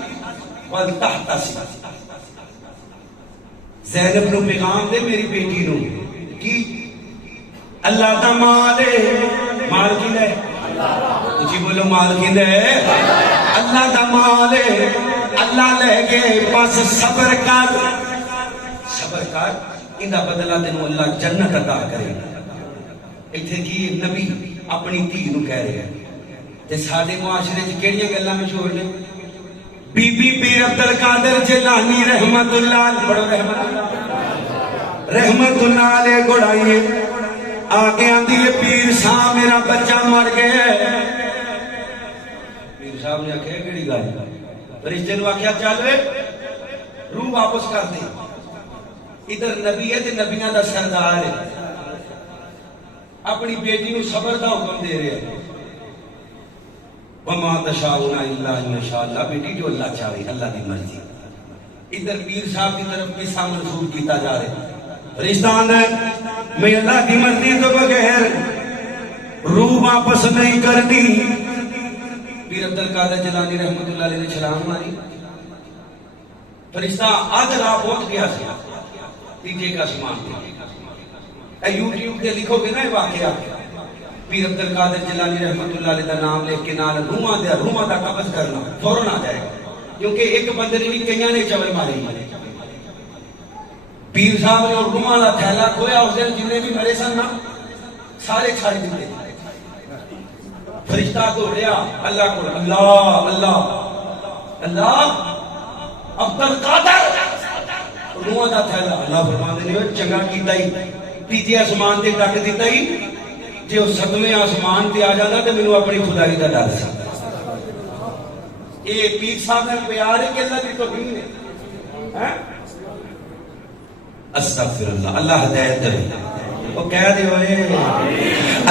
ولتحتسب زینب نو پیغام دے میری بیٹی نو کی اللہ دا مال ہے مال کی دے جی بولو مال کی دے اللہ دا مال ہے اللہ لے گئے پاس صبر کر اندہ بدلہ دنو اللہ جنت عطا کرے ایتھے کی نبی اپنی دھی نو کہہ رہے ہیں تے سادے معاشرے چ کیڑیاں گلاں مشہور نے بی بی پیر عبد القادر جیلانی رحمت اللہ بڑو رحمت اللہ علیہ گڑائیے آگے آندھی ہے پیر صاحب میرا بچہ مر گیا پیر صاحب نے آکھیا کیڑی گل فرشتے نے آکھیا چل روح واپس کر دے ادھر نبی ہے تے نبیاں دا سردار ہے اپنی بیٹی نو صبر دا حکم دے رہے ہیں وما تشاؤون الا ان شاء اللہ بیٹی جو اللہ چاہے اللہ کی مرضی ادھر پیر صاحب کی طرف پیسہ منسوخ کیتا جا رہا ہے رشتان ہے میں اللہ کی مرضی تو بغیر روح واپس نہیں کرنی پیر عبد القادر جیلانی رحمت اللہ علیہ نے چھلانگ ماری فرشتہ آج رات پہنچ گیا سی تیجے کا آسمان پہ یوٹیوب پہ لکھو گے نا یہ واقعہ پیر عبد القادر جیلانی رحمت اللہ علیہ کا نام لے کے نال روحاں دا قبض کرنا فوراً آ جائے گا کیونکہ ایک بندے نے کئیاں نے چول مارے پیر صاحب نے اور روحاں دا تھیلا کھویا اس دن جننے بھی مرے سن نا سارے چھڑ دیتے فرشتہ دوڑیا اللہ کو اللہ اللہ اللہ عبد القادر روحاں دا تھیلا اللہ فرماندے نے چنگا کیتا ہی تیجے آسمان تے ڈک دیتا ہی جی وہ ستویں آسمان تے آ جاتا تو مینوں اپنی خدائی کا ڈر سی یہ پیر صاحب نے پیار ہے کہ اللہ کی توہین ہے استغفر اللہ، اللہ ہدایت دے وہ کہہ دے ہوئے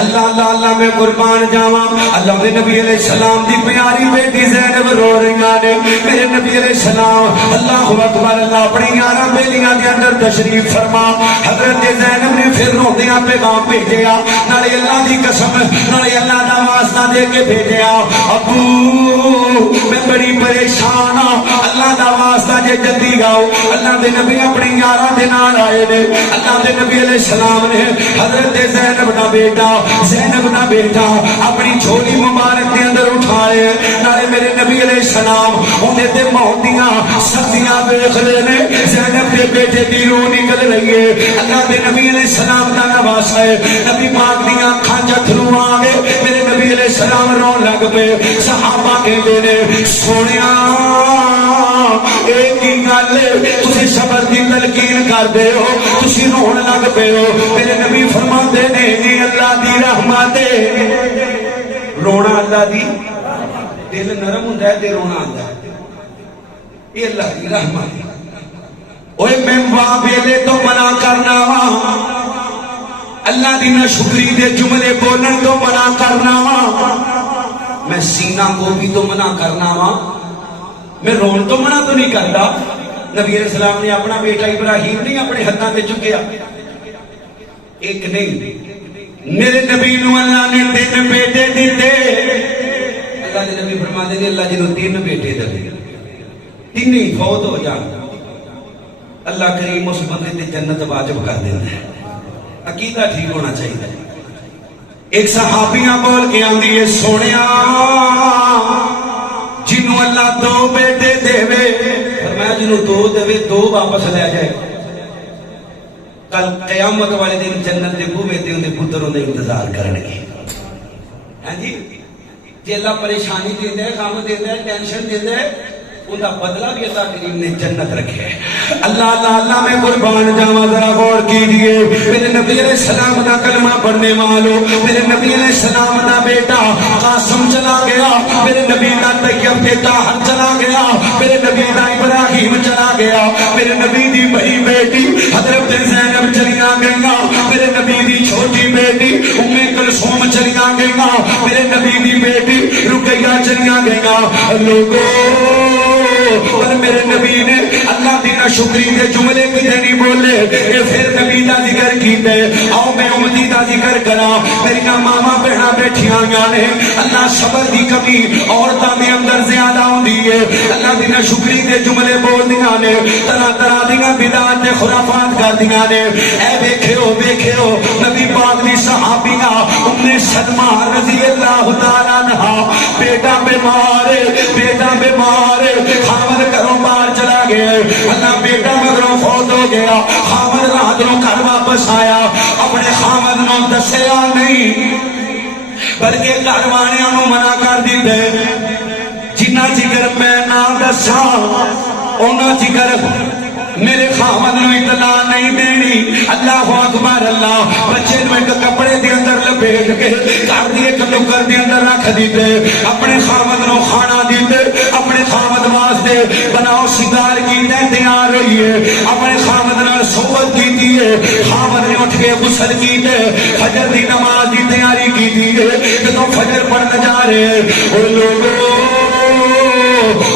اللہ اللہ اللہ میں قربان جاواں اللہ دے نبی علیہ السلام دی پیاری بیٹی زینب رو رہی نے میرے نبی علیہ السلام اللہ اکبر اللہ اپنی 11 بیلیاں دے اندر تشریف فرما حضرت زینب نے پھر روندیاں پیغام بھیجیا نالے اللہ دی قسم نالے اللہ دا واسطہ دے کے بھیجیا ابو میں بڑی پریشان ہاں اللہ دا واسطہ جے جلدی آؤ اللہ دے نبی اپنی 11 دے نال آئے نے اللہ دے نبی علیہ السلام نے حضرت زینب دا بیٹا اپنی چھوٹی مبارک کے اندر اٹھائے نالے میرے نبی علیہ السلام انہیں تے موت دیاں سختیاں دیکھ رہے نے زینب کے بیٹے دی روح نکل رہی ہے اللہ دے نبی علیہ السلام دا نواسا ہے نبی پاک دیاں اکھاں جتھرو آ گئے میرے نبی علیہ السلام رون لگ پے صحابہ کہندے نے سونیا ایک ہی گل تسی صبر دی تلقین کر دے ہو تسی رون لگ پے ہو میرے نبی فرماندے نے جی اللہ دی رحمت رونا اللہ دی دل نرم ہوندا ہے تے رونا آندا ہے یہ اللہ دی رحمت اوے میں وا ویلے تو منع کرنا وا اللہ دی ناشکری دے جملے بولن تو منع کرنا وا میں سینہ کو بھی تو منع کرنا وا میں رون تو منع تو نہیں کرتا نبی علیہ السلام نے اپنا بیٹا ابراہیم نہیں اپنے ہاتھوں میں چکیا ایک نہیں میرے نبی نو اللہ نے 3 بیٹے دیتے اللہ نے نبی فرماتے ہیں اللہ جنہوں 3 بیٹے دے 3 ہی فوت ہو جان اللہ کریم اس بندے تے جنت واجب کر دیتا ہے عقیدہ ٹھیک ہونا چاہیے ایک صحابیاں بول کے آندی ہے سونیا جنہوں اللہ 2 بیٹے دے فرمایا جنہوں 2 دے 2 واپس لے جائے کل قیامت والے دن جنت دے بوئے تے اندے پتروں دے انتظار کرنگے ہاں جی جی اللہ پریشانی دیتا ہے غم دیتا ہے ٹینشن دیتا ہے ان کا بدلہ بھی اللہ کریم نے جنت رکھے اللہ اللہ اللہ میں قربان جاواں ذرا غور کیجئے میرے نبی علیہ السلام دا کلمہ پڑھنے والوں میرے نبی علیہ السلام دا بیٹا قاسم چلا گیا میرے نبی دا طیب بیٹا ہر چلا گیا میرے نبی دا ابراہیم چلا گیا میرے نبی دی بڑی بیٹی حضرت زینب چلیاں گئیاں میرے نبی دی چھوٹی بیٹی ام کلثوم چلیاں گئیاں میرے نبی دی بیٹی رقیہ چلیاں گئیاں لوگوں پر میرے نبی نے اللہ دی ناشکری دے جملے کدے نہیں بولے کہ پھر نبی دا ذکر کیتے آؤ میں امتی دا ذکر کرا میری ماما بہنا بیٹھیاں نے اللہ صبر دی کمی عورتاں دے اندر زیادہ ہوندی ہے اللہ دی ناشکری دے جملے بول دیاں نے طرح طرح دیاں بدعات تے خرافات کر دیاں نے اے ویکھیو نبی پاک دی صحابیہ ام سلمہ رضی اللہ تعالی عنہا بیٹا بیمار خامد گھروں باہر چلا گیا اللہ بیٹا مگروں فوت ہو گیا خامد رات نو گھر واپس آیا اپنے خامد نو دسیا نہیں بلکہ گھر والوں نو منع کر دیتے جنہ چکر میں نہ دسا اونا چکر میرے خامد نو اطلاع نہیں دینی اللہ اکبر اللہ بچے نو ایک کپڑے دے اندر لپیٹ کے گھر دی ایک ٹکر دے اندر رکھ دیتے اپنے خامد نو کھانا دیتے اپنے خامد واسطے بناؤ سنگار کی تیار ہوئی ہے اپنے خامد نال صحبت کیتی ہے خامد نے اٹھ کے غسل کیتے فجر دی نماز دی تیاری کیتی ہے جدوں فجر پڑھنے جا رہے او لوگوں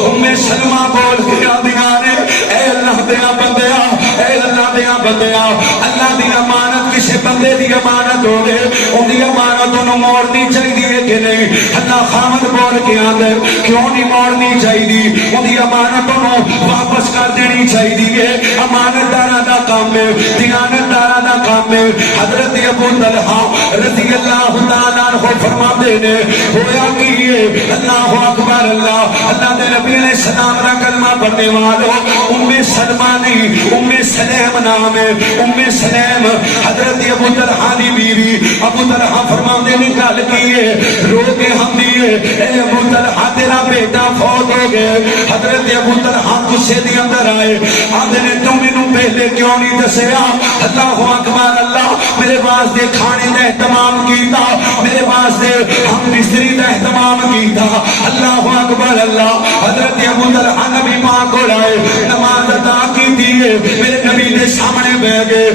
ام سلمہ بول کے آدیاں نے اے اللہ دیا بندیا اے اللہ دیا بندیا اللہ دی امانت کسی بندے دی امانت ہو گئے ان دی امانت انہوں موڑنی چاہیے کہ نہیں اللہ خامد بول کے آدھر کیوں نہیں موڑنی چاہیے ان دی امانت انہوں واپس کر دینی چاہیے امانت دارہ دا کام ہے دیانت دارہ دا کام ہے حضرت ابو طلحہ رضی اللہ تعالیٰ عنہ فرما دینے ہویا کیے اللہ اکبر اللہ اللہ دے نبی علیہ السلام را کلمہ پڑھنے والوں ام سلمہ نہیں ام سلیم نام ہے ام سلیم حضرت ابو طلحہ دی بیوی ابو طلحہ فرما دینے گل کیے رو کے ہم دیے اے ابو طلحہ تیرا بیٹا فوت ہو گئے حضرت ابو طلحہ غصے دی اندر آئے آدھے نے تم انہوں پہلے کیوں نہیں دسیا اللہ اکبر اللہ میرے واسطے کھانے دا اہتمام کیتا میرے واسطے ہم مستری دا اہتمام کیتا اللہ اکبر اللہ حضرت ابو طلحہ نبی پاک کو لائے نماز ادا کی دیئے میرے نبی دے سامنے بہ گئے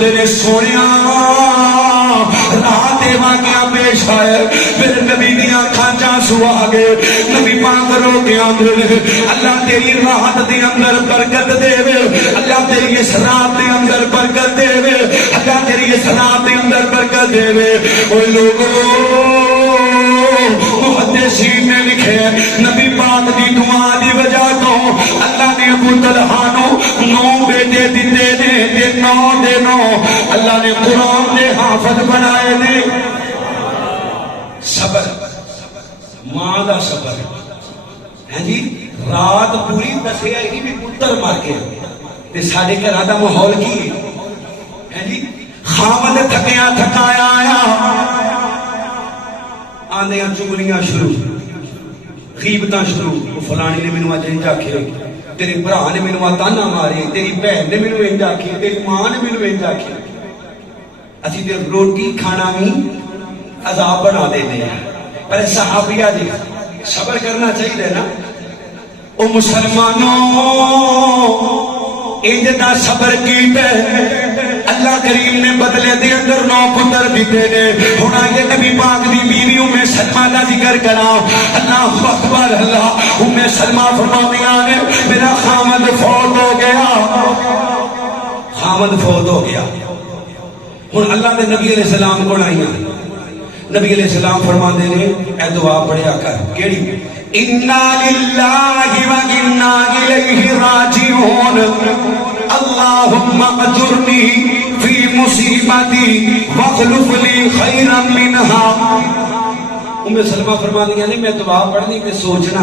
میرے سونیا رات واقعہ پیش آئے میرے نبی دیا کھانچا سو آگے نبی پاک رو کے اندر اللہ تیری راحت دے اندر برکت دے اللہ تیری اس رات دے اندر برکت دے اللہ تیری اس رات دے اندر برکت دے اوہ لوگوں محدثین نے لکھے نبی پاک دی دعا دی وجہ تو اللہ نے ابو طلحہ نو 9 بیٹے دیتے نے تے 9 اللہ نے قرآن دے حافظ بنائے نے صبر ماں دا صبر ہے جی رات پوری دسیا ہی بھی پتر مار کے تے ساڈے گھر دا ماحول کی ہے جی خامد تھکیا تھکایا آیا آندیاں چگلیاں شروع غیبتاں شروع فلانی نے مینوں اج انج آکھیا تیرے بھرا نے مینوں تانا مارے تیری بہن نے مینوں انج آکھیا تیری ماں نے مینوں انج آکھیا اسی تے روٹی کھانا بھی عذاب بنا دینے ہیں پر صحابیہ جی صبر کرنا چاہیے نا او مسلمانوں انج دا صبر کیتے اللہ کریم نے بدلے دے اندر 9 پتر دیتے نے ہونا یہ نبی پاک دی بیوی ام سلمہ دا ذکر کرا اللہ اکبر اللہ ام سلمہ فرماندیاں نے میرا خامد فوت ہو گیا خامد فوت ہو گیا ہن اللہ دے نبی علیہ السلام کو آئیاں نبی علیہ السلام فرماندے نے اے دعا پڑھیا کر کیڑی انا للہ و انا الیہ راجعون اللہم اجرنی فی مصیبتی واخلف لی خیرا منہا ام سلمہ فرما دیا نے میں دعا پڑھنی تے سوچنا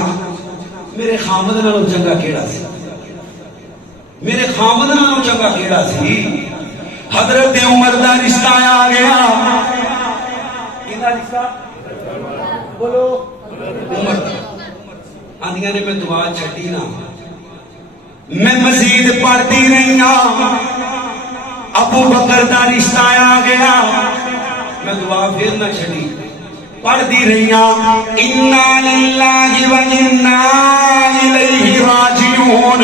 میرے خامد نالوں چنگا کیڑا سی میرے خامد نالوں چنگا کیڑا سی حضرت عمر دا رشتہ آ گیا کیدا رشتہ بولو عمر آندیاں نے میں دعا چھٹی نہ میں مزید پڑھتی رہی ابو بکر دا رشتہ آ گیا میں دعا پھر نہ چھڑی پڑھتی رہی انا للہ و انا الیہ راجعون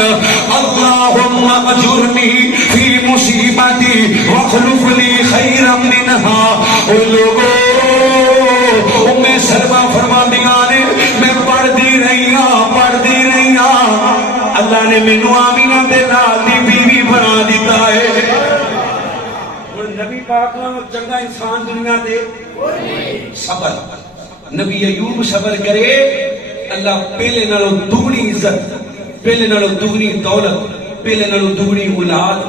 اللہم اجرنی فی مصیبتی واخلف لی خیرا منہا او لوگوں ام سلمہ فرماندیاں نے میں پڑھتی رہی اللہ نے مینوں آمینہ دے نال دی بیوی بنا دیتا ہے نبی پاک نال چنگا انسان دنیا تے صبر نبی ایوب صبر کرے اللہ پہلے نالوں دگنی عزت پہلے نالوں دگنی دولت پہلے نالوں دگنی اولاد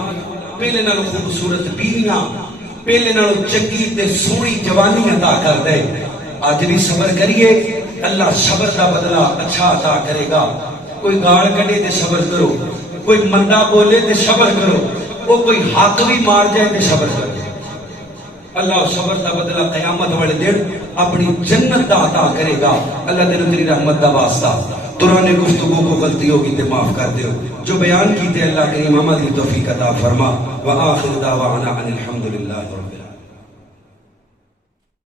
پہلے نالوں خوبصورت بیویاں پہلے نالوں چنگی تے سونی جوانی عطا کر دے آج بھی صبر کریے اللہ صبر کا بدلہ اچھا عطا کرے گا کوئی گاڑ کٹے تے صبر کرو کوئی مندہ بولے تے صبر کرو وہ کوئی حق بھی مار جائے تے صبر کرو اللہ صبر دا بدلہ قیامت والے دن اپنی جنت دا عطا کرے گا اللہ دل تیری رحمت دا واسطہ دوران گفتگو کو غلطی ہوگی تے معاف کر دیو جو بیان کیتے اللہ کریم عمل کی توفیق عطا فرما وآخر دعوانا ان الحمدللہ رب العالمین